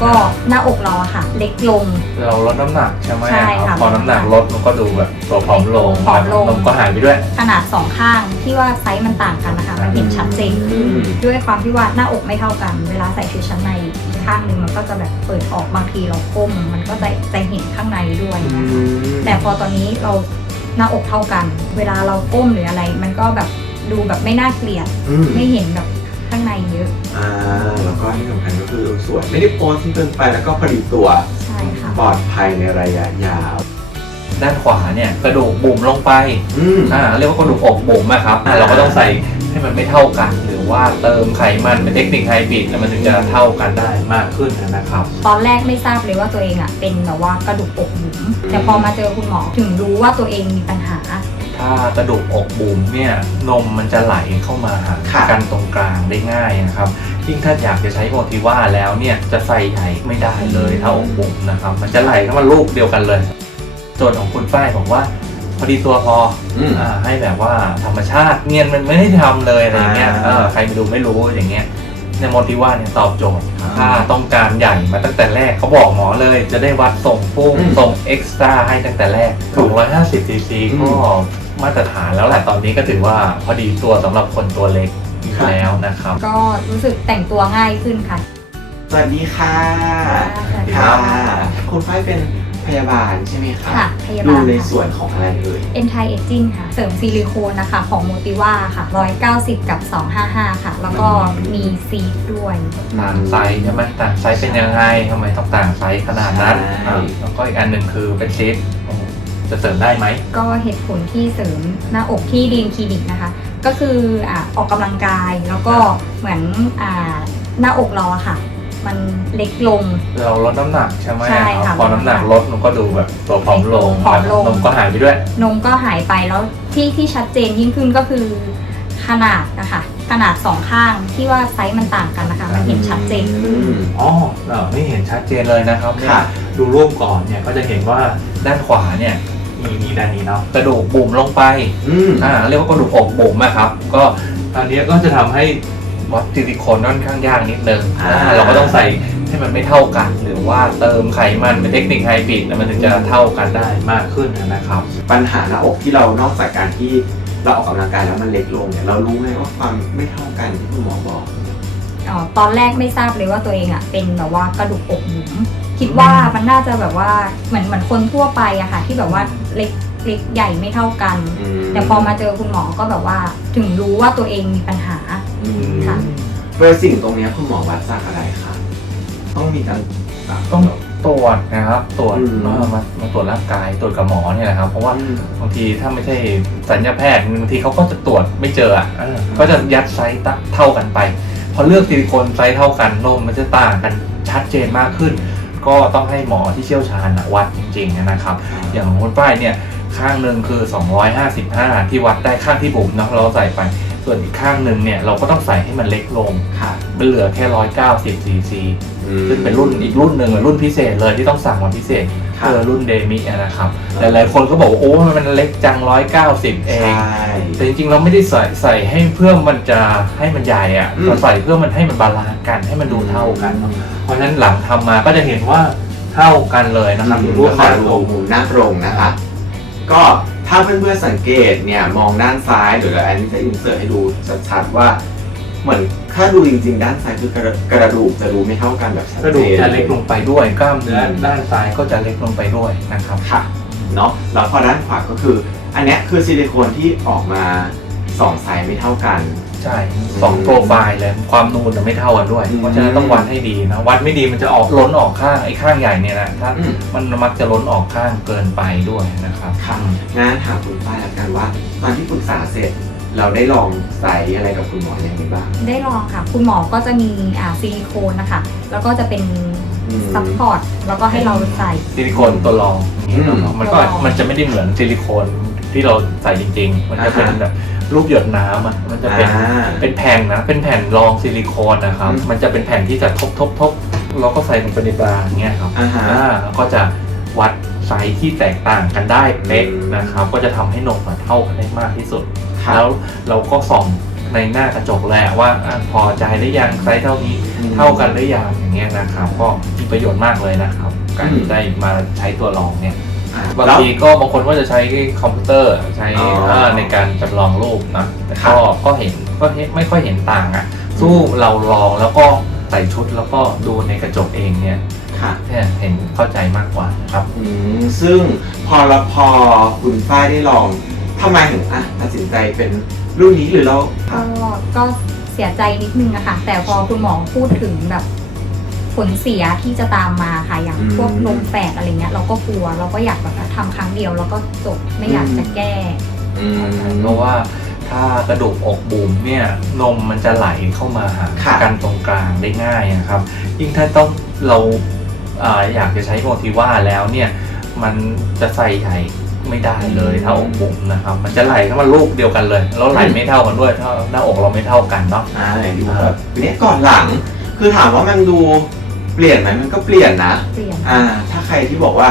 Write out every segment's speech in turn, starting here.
แล้วก็หน้าอกเราอะค่ะ เล็กลง เราลดน้ำหนักใช่ไหมใช่ค่ะพอน้ำหนักลดมันก็ดูแบบตัวผอมลงผอมลง นมก็หายไปด้วย ขนาดสองข้างที่ว่าไซส์มันต่างกันนะคะมันเห็นชัดเจนขึ้นอืม ด้วยความที่ว่าหน้าอกไม่เท่ากัน เวลาใส่ชุดชั้นในอีกข้างหนึ่งมันก็จะแบบเปิดออกบางทีเราก้มมันก็จะจะเห็นข้างในด้วยนะคะ แต่พอตอนนี้เราหน้าอกเท่ากัน เวลาเราก้มหรืออะไร มันก็แบบดูแบบไม่น่าเกลียด อืม ไม่เห็นแบบ ข้างในเยอะอ่าแล้วก็ที่สำคัญก็คือสวยไม่ได้โพสต์เกินไปแล้วก็พอดีตัวใช่ค่ะปลอดภัยในระยะยาว ด้านขวาเนี่ยกระดูกบุ๋มลงไปอืม อ่าเรียกว่ากระดูกอกบุ๋มนะครับอ่าเราก็ต้องใส่ให้มันไม่เท่ากัน หรือว่าเติมไขมันเป็นเทคนิคไฮบริดแล้วมันถึงจะเท่ากันได้มากขึ้นนะครับ ตอนแรกไม่ทราบเลยว่าตัวเองอะเป็นแบบว่ากระดูกอกบุ๋มแต่พอมาเจอคุณหมอถึงรู้ว่าตัวเองมีปัญหา ถ้ากระดูกอกบุ๋มเนี่ยนมมันจะไหลเข้ามาหาค่ะกันตรงกลางได้ง่ายนะครับยิ่งถ้าอยากจะใช้โมทิว่าแล้วเนี่ยจะใส่ใหญ่ไม่ได้เลยถ้าอกบุ๋มนะครับ มันจะไหลเข้ามาลูกเดียวกันเลยส่วนของคุณฝ้ายบอกว่าพอดีตัวพออืมอ่าให้แบบว่าธรรมชาติเนียนมันไม่ได้ทำเลยอะไรเงี้ยอ่าเออใครไปดูไม่รู้อย่างเงี้ยในโมทิว่าเนี่ยตอบโจทย์อ่าถ้าต้องการใหญ่มาตั้งแต่แรกเขาบอกหมอเลย จะได้วัดส่งพุ่งอืมส่งเอ็กซ์ตร้าให้ตั้งแต่แรก250ซีซีอืมก็ มาตรฐานแล้วแหละตอนนี้ก็ถือว่าพอดีตัวสำหรับคนตัวเล็กอยู่ครับแล้วนะครับ ก็รู้สึกแต่งตัวง่ายขึ้นค่ะ สวัสดีค่ะสวัสดีค่ะค่ะคุณฝ้ายเป็นพยาบาลใช่ไหมคะค่ะพยาดูบาลในค่ะส่วนของอะไรเอ่ย anti aging ค่ะ เสริมซิลิโคนนะคะของโมติว่าค่ะ 190 กับ 255 ค่ะ แล้วก็มีซีดด้วย ต่างไซส์ใช่ไหมต่างไซส์เป็นยังไงทำไมต้องต่างไซส์ขนาดนั้นใช่อ่าแล้วก็อีกอันหนึ่งคือเป็นซิส จะเสริมได้ไหม ก็เหตุผลที่เสริมหน้าอกที่ดีนคลินิกนะคะ ก็คืออ่าออกกำลังกายแล้วก็เหมือนอ่าหน้าอกเราอะค่ะ มันเล็กลง เราลดน้ำหนักใช่ไหมใช่ค่ะพอน้ำหนักลดมันก็ดูแบบตัวผอมลงผอมลง นมก็หายไปด้วย นมก็หายไปแล้วที่ที่ชัดเจนยิ่งขึ้นก็คือขนาดนะคะขนาดสองข้างที่ว่าไซส์มันต่างกันนะคะ มันเห็นชัดเจนขึ้น อ๋อเออนี่เห็นชัดเจนเลยนะครับเนี่ยค่ะ ดูรูปก่อนเนี่ยก็จะเห็นว่าด้านขวาเนี่ย มีมีด้านนี้เนาะกระดูกบุ๋มลงไปอืมอ่าเรียกว่ากระดูกอกบุ๋มนะครับ ก็อันนี้ก็จะทำให้วัดซิลิโคนค่อนข้างยากนิดนึงอ่าอ่าเราก็ต้องใส่ให้มันไม่เท่ากัน หรือว่าเติมไขมันเป็นเทคนิคไฮบริดแล้วมันถึงจะเท่ากันได้มากขึ้นนะครับ ปัญหาหน้าอกที่เรานอกจากการที่เราออกกำลังกายแล้วมันเล็กลงเนี่ยเรารู้ไหมว่าความไม่เท่ากันที่คุณหมอบอก อ๋อตอนแรกไม่ทราบเลยว่าตัวเองอะเป็นแบบว่ากระดูกอกบุ๋มคิดว่ามันน่าจะแบบว่าเหมือนเหมือนคนทั่วไปอะค่ะ ที่แบบว่าเล็กเล็กใหญ่ไม่เท่ากันแต่พอมาเจอคุณหมอก็แบบว่าถึงรู้ว่าตัวเองมีปัญหา อืมค่ะ โดยสิ่งตรงเนี้ยคุณหมอวัดจากอะไรคะต้องมีการต้องตรวจนะครับ ตรวจอืมเออมามาตรวจร่างกายตรวจกับหมอเนี่ยแหละครับ เพราะว่าอืม บางทีถ้าไม่ใช่สัญญาแพทย์บางทีเขาก็จะตรวจไม่เจออะเออก็จะยัดไซส์เท่ากันไป พอเลือกซิลิโคนไซส์เท่ากันนมมันจะต่างกันชัดเจนมากขึ้น ก็ต้องให้หมอที่เชี่ยวชาญน่ะวัดจริงๆนะครับ อย่างของคุณป้ายเนี่ยข้างหนึ่งคือ 255 ที่วัดได้ข้างที่บุ๋มเนาะเราใส่ไป ส่วนอีกข้างหนึ่งเนี่ยเราก็ต้องใส่ให้มันเล็กลงค่ะมันเหลือแค่ 190ซีซีอืมซึ่งเป็นรุ่นอีกรุ่นหนึ่งอะรุ่นพิเศษเลยที่ต้องสั่งมาพิเศษ ครับเออรุ่นเดมิอะนะครับหลายๆคนก็บอกว่าโอ้มันเล็กจัง 190 เอใชง่แต่จริงๆ เราไม่ได้ใส่ใส่ให้เพื่อมันจะให้มันใหญ่อะอืมเราใส่เพื่อมันให้มันบาลานซ์กันให้มันดูเท่ากัน เพราะฉะนั้นหลังทำมาก็จะเห็นว่าเท่ากันเลยนะครับดูรูปขอหน้าดูตรงมุมหน้าตรงนะคะ ก็ถ้าเพื่อนๆสังเกตเนี่ยมองด้านซ้ายเดี๋ยวเราอันนี้จะอินเสิร์ตให้ดูชัดๆว่า เหมือนถ้าดูจริงๆ ด้านซ้ายคือกระกระดูกจะดูไม่เท่ากันแบบชัดกระเจดูกนจะเล็กลงไปด้วย กล้ามเนื้อด้านซ้ายก็จะเล็กลงไปด้วยนะครับ ค่ะเนาะแล้วพอด้านขวาก็คือ อันเนี้ยคือซิลิโคนที่ออกมาสองไซส์ไม่เท่ากัน ใช่สองโปรไฟล์เลยความนูนจะไม่เท่ากันด้วย อืมเพราะฉะนั้นต้องวัดให้ดีนะวัดไม่ดีมันจะออกล้นออกข้างไอ้ข้างใหญ่เนี่ยนะถ้าอืม มันมักจะล้นออกข้างเกินไปด้วยนะครับ ค่ะงั้นถามคุณฝ้ายละกันว่า ตอนที่ปรึกษาเสร็จ เราได้ลองไซส์อะไรกับคุณหมออย่างไรบ้าง ได้ลองค่ะ คุณหมอก็จะมีอ่าซิลิโคนนะคะแล้วก็จะเป็นอืม ซัพพอร์ตแล้วก็ให้เราใส่ ซิลิโคนตัวรองอย่างนี้เนอะอืม มันก็ตัวรองมันจะไม่ได้เหมือนซิลิโคนที่เราใส่จริง ๆ มันจะเป็นอ่าฮะแบบรูปหยดน้ำอะมันจะเป็นอ่า เป็นแผ่นนะเป็นแผ่นรองซิลิโคนนะครับ อืม มันจะเป็นแผ่นที่จะทบทบทบเราก็ใส่ลงไปในบาร์อย่างเงี้ยครับอ่าฮะ อ่าแล้วก็จะวัดไซส์ที่แตกต่างกันได้เป๊ะอืมนะครับ ก็จะทำให้นมอะเท่ากันได้มากที่สุด ค่ะแล้วเราก็ส่องในหน้ากระจกแหละว่าอะพอใจหรือยังไซส์เท่านี้อืม เท่ากันหรือยังอย่างเงี้ยนะครับก็มีประโยชน์มากเลยนะครับ การที่ได้มาใช้ตัวรองเนี่ยอะบางแล้ว ทีก็บางคนก็จะใช้คอมพิวเตอร์ใช้อ๋อเอ่อในการจำลองรูปนะแต่ครัก็บ ก็เห็นก็เห็นไม่ค่อยเห็นต่างอะ สู้เราลองแล้วก็ใส่ชุดแล้วก็ดูในกระจกเองเนี่ยค่ะ เนี่ยเห็นเข้าใจมากกว่านะครับ อืมซึ่งพอละพอคุณฝ้ายได้ลอง ทำไมถึงอะตัดสินใจเป็นรุ่นนี้หรือเราก็ก็เสียใจนิดนึงอะค่ะ แต่พอคุณหมอพูดถึงแบบ ผลเสียที่จะตามมาค่ะอย่างพวกลมแฝดอะไรเงี้ย เราก็กลัวเราก็อยากแบบทำครั้งเดียว แล้วก็จบไม่อยากจะแก้อืมเพราะว่าถ้ากระดูกอกบุ๋มเนี่ยนมมันจะไหลเข้ามาหาค่ะกันตรงกลางได้ง่ายนะครับ ยิ่งถ้าต้องเราอาอยากจะใช้โมทิว่าแล้วเนี่ย มันจะใส่ใหญ่ ไม่ได้เลยเท่าอกบุ๋มนะครับมันจะไหลเข้ามาลูกเดียวกันเลยแล้วไหลไม่เท่ากันด้วยเท่าหน้าอกเราไม่เท่ากันเนาะอ่าไหนดูแบบทีนี้ก่อนหลัง คือถามว่ามันดูเปลี่ยนไหมมันก็เปลี่ยนนะ เปลี่ยนอ่า ถ้าใครที่บอกว่า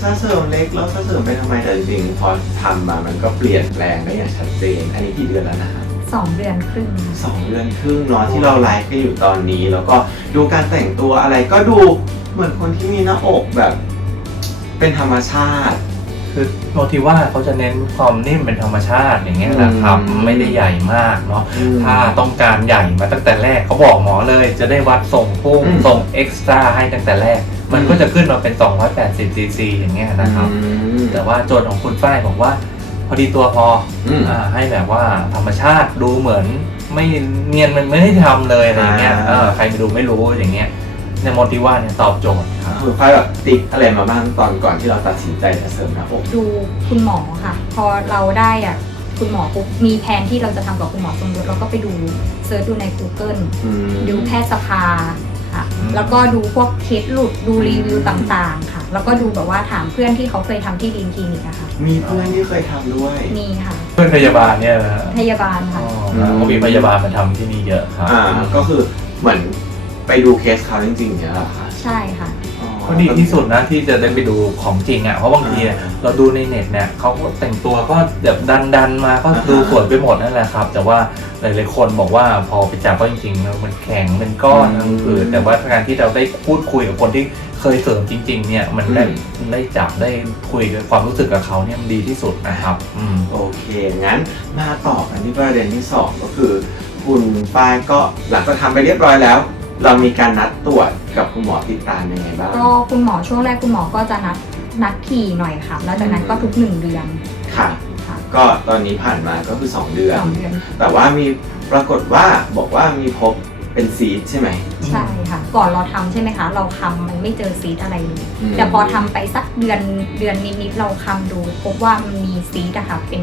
ถ้าเสริมเล็กแล้วถ้าเสริมไปทำไมแต่จริงๆพอทำมามันก็เปลี่ยนแปลงได้อย่างชัดเจน อันนี้กี่เดือนแล้วนะครับสองเดือนครึ่งสองเดือนครึ่งเนาะที่เราไลฟ์กันอยู่ตอนนี้ แล้วก็ดูการแต่งตัวอะไรก็ดูเหมือนคนที่มีหน้าอกแบบ เป็นธรรมชาติคือ โมทิว่าเขาจะเน้นความนิ่มเป็นธรรมชาติอย่างเงี้ยนะครับอืม ไม่ได้ใหญ่มากเนาะอืมถ้าต้องการใหญ่มาตั้งแต่แรกเขาบอกหมอเลย จะได้วัดส่งพุ่งอืม ส่งเอ็กซ์ตร้าให้ตั้งแต่แรก มันอืมก็จะขึ้นมาเป็น 280ซีซีอย่างเงี้ยนะครับอืมแต่ว่าโจทย์ของคุณฝ้ายบอกว่า พอดีตัวพออืมอ่าให้แบบว่าธรรมชาติดูเหมือนไม่เนียนมันไม่ได้ทำเลยอะไรเงี้ยอ่า เออใครไปดูไม่รู้อย่างเงี้ย ในโมทิว่าเนี่ยตอบโจทย์ครับ คือฝ้ายแบบติ๊กอะไรมาบ้างตอนก่อนที่เราตัดสินใจจะเสริมหน้าอกดูคุณหมอค่ะ พอเราได้อะคุณหมอปุ๊บมีแผนที่เราจะทำกับคุณหมอสมรสเราก็ไปดูเซิร์ชดูใน Google อืม ดูแพทยสภาค่ะ อืม แล้วก็ดูพวกเคสหลุดดูรีวิวต่างๆค่ะ แล้วก็ดูแบบว่าถามเพื่อนที่เขาเคยทำที่ดีนคลินิกอะค่ะมีเพื่อนที่เคยทำด้วย มีค่ะ เพื่อนพยาบาลเนี่ยนะฮะพยาบาลอ๋ค่ะอเขามีพยาบาลมาทำที่นี่เยอะครับ อ่าก็คือเหมือน ไปดูเคสเขาจริงๆเนี่ยแหละค่ะใช่ค่ะอ๋อก็ดีที่สุดนะที่จะได้ไปดูของจริงอะเพราะบางทีอะอ่าเราดูในเน็ตเนี่ยเขาก็แต่งตัวก็แบบดันดันๆมาก็อ่าฮะดูสวยไปหมดนั่นแหละครับ แต่ว่าหลายๆคนบอกว่าพอไปจับก็จริงๆแล้วมันแข็งเป็นก้อนอืมทั้งคือแต่ว่าการที่เราได้พูดคุยกับคนที่เคยเสริมจริง ๆ เนี่ยมันได้อืม ได้จับได้คุยกับความรู้สึกกับเขาเนี่ยมันดีที่สุดนะครับอืม โอเค งั้นมาต่อกันที่ประเด็นที่สองก็คือ คุณฝ้ายก็หลังจากทำไปเรียบร้อยแล้ว เรามีการนัดตรวจกับคุณหมอติดตามยังไงบ้าง ก็คุณหมอช่วงแรกคุณหมอก็จะนัดนัดถี่หน่อยค่ะ แล้วจากนั้นก็ทุกหนึ่งเดือนค่ะ ค่ะก็ตอนนี้ผ่านมาก็คือ 2 เดือน สองเดือน แต่ว่ามีปรากฏว่าบอกว่ามีพบ เป็นซีดใช่ไหม ใช่ค่ะ ก่อนเราทำใช่ไหมคะ เราคำมันไม่เจอซีดอะไรเลยอืม แต่พอทำไปสักเดือนเดือนนิดๆเราคำดูพบว่ามันมีซีดอะค่ะ เป็น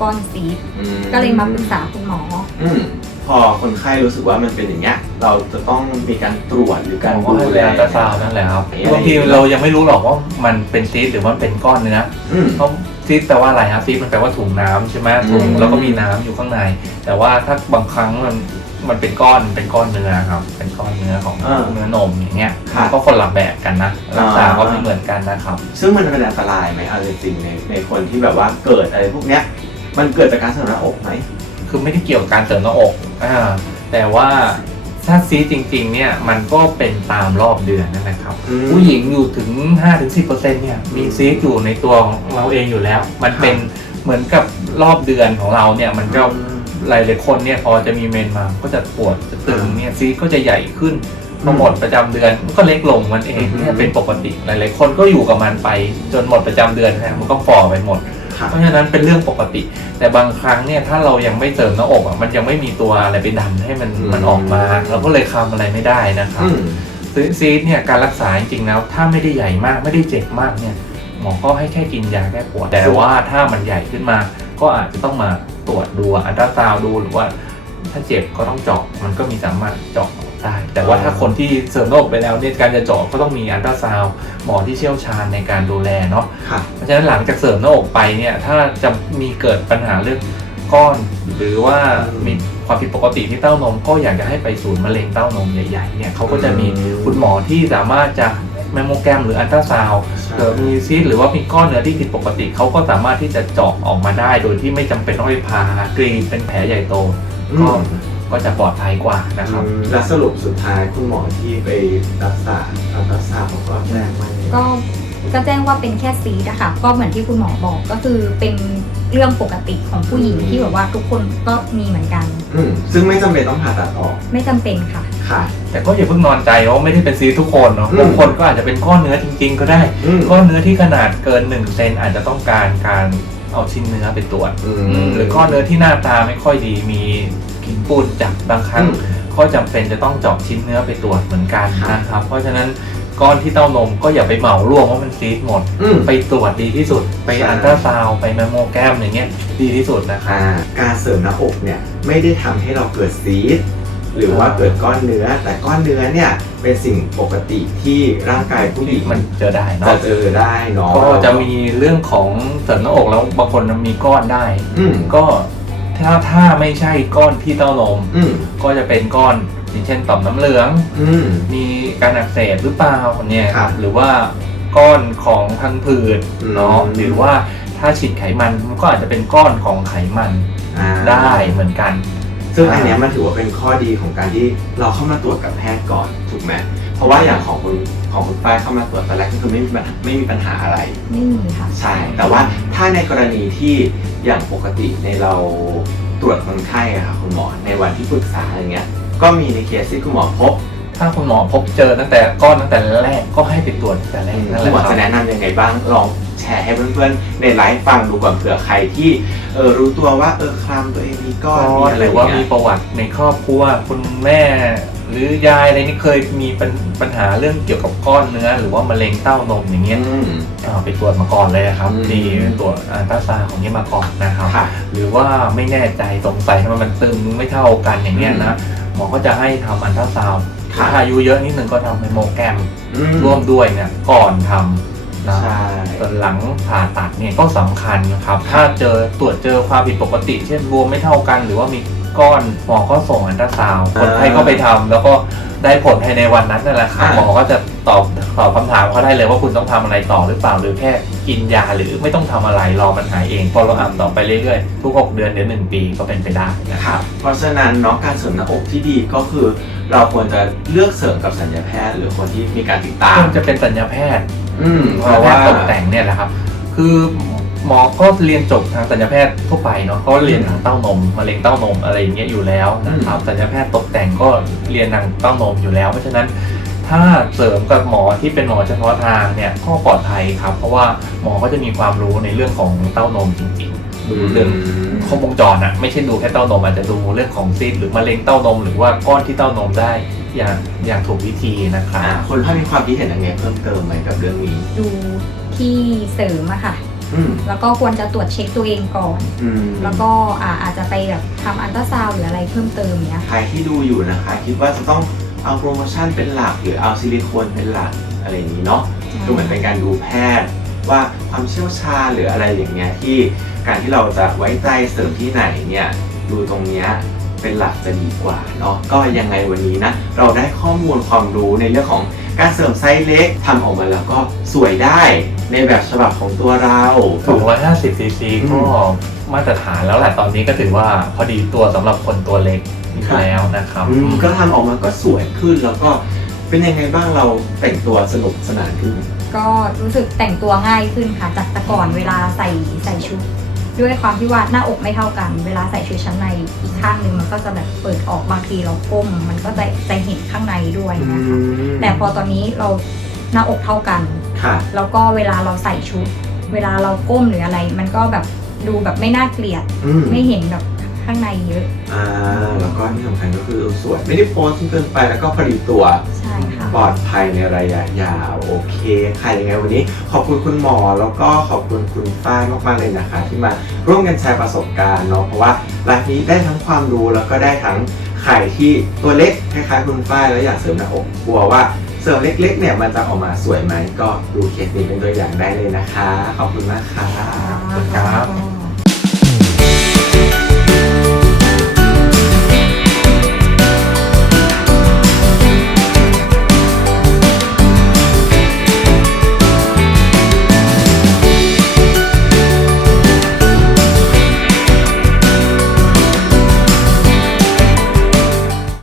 ก้อนซีดอืก็เลยมาปรึกษาคุณหมอ อืมพอคนไข้รู้สึกว่ามันเป็นอย่างเงี้ย เราจะต้องมีการตรวจหรือการผมก็ดูให้แลแล อัลตราซาวน์นั่นแหละครับอะไรบางทีเรายังไม่รู้หรอกว่ามันเป็นซีสหรือว่ามันเป็นก้อนเนื้ออืม เพราะซีสแปลว่าอะไรครับซีสมันแปลว่าถุงน้ำใช่ไหมอืมถุงแล้วก็มีน้ำอยู่ข้างใน แต่ว่าถ้าบางครั้งมัน มันเป็นก้อนเป็นก้อนเนื้อครับ เป็นก้อนเนื้อของอ่าเนื้อนมอย่างเงี้ยครับมันก็คนละแบบกันนะรักษาอ่าก็ไม่เหมือนกันนะครับ ซึ่งมันเป็นอันตรายไหมเอาจริงๆในในคนที่แบบว่าเกิดอะไรพวกเนี้ย มันเกิดจากการเสริมหน้าอกไหม คือไม่ได้เกี่ยวกับการเสริมหน้าอกอ่าแต่ว่าถ้าซีสจริงๆเนี่ยมันก็เป็นตามรอบเดือนนั่นแหละครับ อืมผู้หญิงอยู่ถึง 5-10%เนี่ยมีซีสอยู่ในตัวของเราเองอยู่แล้ว มันเป็นเหมือนกับรอบเดือนของเราเนี่ยมันก็ หลายๆคนเนี่ยพอจะมีเมนมาก็จะปวดจะตึงเนี่ยซีสก็จะใหญ่ขึ้นพอหมดประจำเดือนมันก็เล็กลงมันเองเนี่ยเป็นปกติหลายๆคนก็อยู่กับมันไป จนหมดประจำเดือนนะมันก็ฝ่อไปหมดค่ะเพราะฉะนั้นเป็นเรื่องปกติ แต่บางครั้งเนี่ยถ้าเรายังไม่เสริมหน้าอกอะมันยังไม่มีตัวอะไรไปดันให้มันอืมมันออกมาเราก็เลยคำอะไรไม่ได้นะครับอืมซีซีดเนี่ยการรักษาจริงๆแล้วถ้าไม่ได้ใหญ่มากไม่ได้เจ็บมากเนี่ยหมอก็ให้แค่กินยาแก้ปวดแต่ว่าถ้ามันใหญ่ขึ้นมาก็อาจจะต้องมา ตรวจดูอัลตราซาวด์ดูหรือว่าถ้าเจ็บก็ต้องเจาะมันก็มีสามารถเจาะได้แต่ว่าถ้าคนที่เสริมหน้าอกไปแล้วเนี่ยการจะเจาะก็ต้องมีอัลตราซาวด์หมอที่เชี่ยวชาญในการดูแลเนาะค่ะเพราะฉะนั้นหลังจากเสริมหน้าอกไปเนี่ยถ้าจะมีเกิดปัญหาเรื่องก้อน หรือว่ามีความผิดปกติที่เต้านมก็อยากจะให้ไปศูนย์มะเร็งเต้านมใหญ่ๆเนี่ยเขาก็จะมีคุณหมอที่สามารถจะ แมมโมแกรมหรืออัลตราซาวด์ใช่เกิดมีซีสหรือว่ามีก้อนเนื้อที่ผิดปกติเขาก็สามารถที่จะเจาะออกมาได้ โดยที่ไม่จำเป็นต้องไปผ่ากรีดเป็นแผลใหญ่โตอืก็มก็จะปลอดภัยกว่านะครับ แล้วสรุปสุดท้ายคุณหมอที่ไปรักษาอัลตราซาวด์เขาก็แจ้งว่าไงก็ก็แจ้งว่าเป็นแค่ซีดอะค่ะก็เหมือนที่คุณหมอบอกก็คือเป็นเรื่องปกติของผู้หญิงที่แบบว่าทุกคนก็มีเหมือนกันอืมซึ่งไม่จำเป็นต้องผ่าตัดออก ไม่จำเป็นค่ะ ค่ะ แต่ก็อย่าเพิ่งนอนใจว่าไม่ได้เป็นซีสทุกคนเนาะอืมบางคนก็อาจจะเป็นก้อนเนื้อจริง ๆ ก็ได้ อืม ก้อนเนื้อที่ขนาดเกิน1เซนอาจจะต้องการการเอาชิ้นเนื้อไปตรวจ อืม หรือก้อนเนื้อที่หน้าตาไม่ค่อยดีมีกลิ่นปูนจับบางครั้ง อืมก็จำเป็นจะต้องเจาะชิ้นเนื้อไปตรวจเหมือนกันครับ นะครับ เพราะฉะนั้นก้อนที่เต้านมก็อย่าไปเหมารวมว่ามันซีสหมด อืม ไปตรวจดีที่สุด ไปใช่ อัลตราซาวด์ไปแมมโมแกรมอย่างเงี้ยดีที่สุดนะครับ อ่าการเสริมหน้าอกเนี่ยไม่ได้ทำให้เราเกิดซีส หรือว่าเกิดก้อนเนื้อ แต่ก้อนเนื้อเนี่ยเป็นสิ่งปกติที่ร่างกายผู้หญิงมันเจอได้จะเนาะเจอได้เนาะก็จะมีเรื่องของเสริมหน้าอกแล้วบางคนมีก้อนได้อืมก็ถ้าถ้าไม่ใช่ก้อนที่เต้านมอืมก็จะเป็นก้อนอย่างเช่นต่อมน้ำเหลืองอืมมีการอักเสบหรือเปล่าเนี่ยครับหรือว่าก้อนของทางผืดอืมเนาะหรือว่าถ้าฉีดไขมันมันก็อาจจะเป็นก้อนของไขมันอ่าได้เหมือนกัน ซึ่งอันเนี้ยมันถือว่าเป็นข้อดีของการที่เราเข้ามาตรวจกับแพทย์ก่อนถูกไหมเพราะว่าอย่างของคุณของคุณป้ายเข้ามาตรวจตอนแรกก็คือไม่มีปัญหาไม่มีปัญหาอะไร ไม่มีค่ะ ใช่ แต่ว่าถ้าในกรณีที่อย่างปกติในเราตรวจคนไข้อะค่ะคุณหมอในวันที่ปรึกษาอะไรเงี้ย ก็มีในเคสที่คุณหมอพบ ถ้าคุณหมอพบเจอตั้งแต่ก้อนตั้งแต่แรกก็ให้ไปตรวจตั้งแต่แรกนั่นแหคุณหมอละคจะรับ แนะนำยังไงบ้างลองแชร์ให้เพื่อนๆในไลฟ์ฟังดูก่อนเผื่อใครที่เออรู้ตัวว่าเออคลำตัวเองมีก้อนมีอะไรหรือว่าเงี้มียประวัติในครอบครัวคุณแม่หรือยายอะไรนี่เคยมีปัญปัญหาเรื่องเกี่ยวกับก้อนเนื้อ หรือว่ามะเร็งเต้านมอย่างเงี้ยอืม อ่าไปตรวจมาก่อนเลยนะครับอืม ดีตรวจอัลตราซาวด์ของนี้มาก่อนนะครับ ค่ะ หรือว่าไม่แน่ใจสงสัยว่ามันตึงไม่เท่ากันอย่างเงี้ยนะหมอก็จะให้ทำอัลตราซาวด์ค่ะ ถ้าอายุเยอะนิดนึงก็ทำไมโมแกรมอืมร่วมด้วยเนี่ยก่อนทำนะใช่ส่วนหลังผ่าตัดเนี่ยก็สำคัญนะครับ ถ้าเจอตรวจเจอความผิดปกติ เช่นรวมไม่เท่ากัน หรือว่ามีก้อนหมอก็ส่งอัลตราซาวด์คนไข้ก็ไปทำแล้วก็ได้ผลภายในวันนั้นนั่นแหละครับหมอก็จะตอบตอบคำถามเขาได้เลยว่าคุณต้องทำอะไรต่อหรือเปล่าหรือแค่ กินยาหรือไม่ต้องทำอะไรรอมันหายเองพอเราอ่านต่อไปเรื่อยๆ ทุก 6 เดือนเดี๋ยวหนึ่งปีก็เป็นไปได้นะคครัรับบเพราะฉะนั้นเนาะการเสริมหน้าอกที่ดีก็คือ เราควรจะเลือกเสริมกับสัญญาแพทย์ หรือคนที่มีการติดตามควรจะเป็นสัญญาแพทย์ อืมเพราะว่าตกแต่งเนี่ยแหละครับ คือหมอก็เรียนจบทางสัญญาแพทย์ทั่วไปเนาะเขาเรียนทางเต้านมมะเร็งเต้านมอะไรอย่างเงี้ยอยู่แล้วนะครับสัญญาแพทย์ตกแต่งก็เรียนทางเต้านมอยู่แล้ว เพราะฉะนั้น ถ้าเสริมกับหมอที่เป็นหมอเฉพาะทางเนี่ยก็ปลอดภัยครับ เพราะว่าหมอก็จะมีความรู้ในเรื่องของเต้านมจริงๆดูเรื่องครบวงจรอะไม่ใช่ดูแค่เต้านมอาจจะดูเรื่องของซีดหรือมะเร็งเต้านม หรือว่าก้อนที่เต้านมได้อย่างอย่างถูกวิธีนะครับอ่าคนถ้ามีความคิดเห็นยังไงเพิ่มเติมไหมกับเรื่องนี้ ดูที่เสริมอะค่ะ อืมแล้วก็ควรจะตรวจเช็คตัวเองก่อน อืม แล้วก็อ่าอาจจะไปแบบทำอัลตราซาวด์หรืออะไรเพิ่มเติมเนี้ยค่ะ ใครที่ดูอยู่นะคะ คิดว่าจะต้อง เอาโปรโมชั่นเป็นหลักหรือเอาซิลิโคนเป็นหลักอะไรอย่างนี้เนาะคือเหมือนเป็นการดูแพทย์ว่าความเชี่ยวชาญหรืออะไรอย่างเงี้ยที่การที่เราจะไว้ใจเสริมที่ไหนเนี่ยดูตรงเนี้ยเป็นหลักจะดีกว่าเนาะก็ยังไงวันนี้นะเราได้ข้อมูลความรู้ในเรื่องของการเสริมไซส์เล็กทำออกมาแล้วก็สวยได้ในแบบฉบับของตัวเรา 250ซีซีอืมก็ มาตรฐานแล้วแหละตอนนี้ก็ถือว่าพอดีตัวสำหรับคนตัวเล็กอยู่ครับแล้วนะครับ อืมก็ทำออกมาก็สวยขึ้นแล้วก็เป็นยังไงบ้างเราแต่งตัวสนุกสนานขึ้นก็รู้สึกแต่งตัวง่ายขึ้นค่ะจากแต่ก่อนเวลาใส่ใส่ชุด ด้วยความที่ว่าหน้าอกไม่เท่ากัน เวลาใส่ชุดชั้นในอีกข้างหนึ่งมันก็จะแบบเปิดออกบางทีเราก้มมันก็จะจะเห็นข้างในด้วยนะคะแต่พอตอนนี้เราหน้าอกเท่ากัน ค่ะ แล้วก็เวลาเราใส่ชุด เวลาเราก้มหรืออะไร มันก็แบบ ดูแบบไม่น่าเกลียด อืมไม่เห็นแบบข้างในเยอะ อ่าแล้วก็ที่สำคัญก็คือสวยไม่ได้โพสจนเกินไปแล้วก็พอดีตัว ใช่ค่ะ ปลอดภัยในระยะยาวโอเคค่ะยังไงวันนี้ ขอบคุณคุณหมอแล้วก็ขอบคุณคุณฝ้ายมากๆเลยนะคะ ที่มาร่วมกันแชร์ประสบการณ์เนาะเพราะว่าไลฟ์นี้ได้ทั้งความรู้แล้วก็ได้ทั้งไข่ที่ตัวเล็กคล้ายๆคุณฝ้ายแล้วอยากเสริมหน้าอกกลัวว่าเสริมเล็ก ๆ เนี่ยมันจะออกมาสวยไหมก็ดูเคสนี้เป็นตัวอย่างได้เลยนะคะ ขอบคุณมากค่ะ ขอบคุณครับขอบคุณ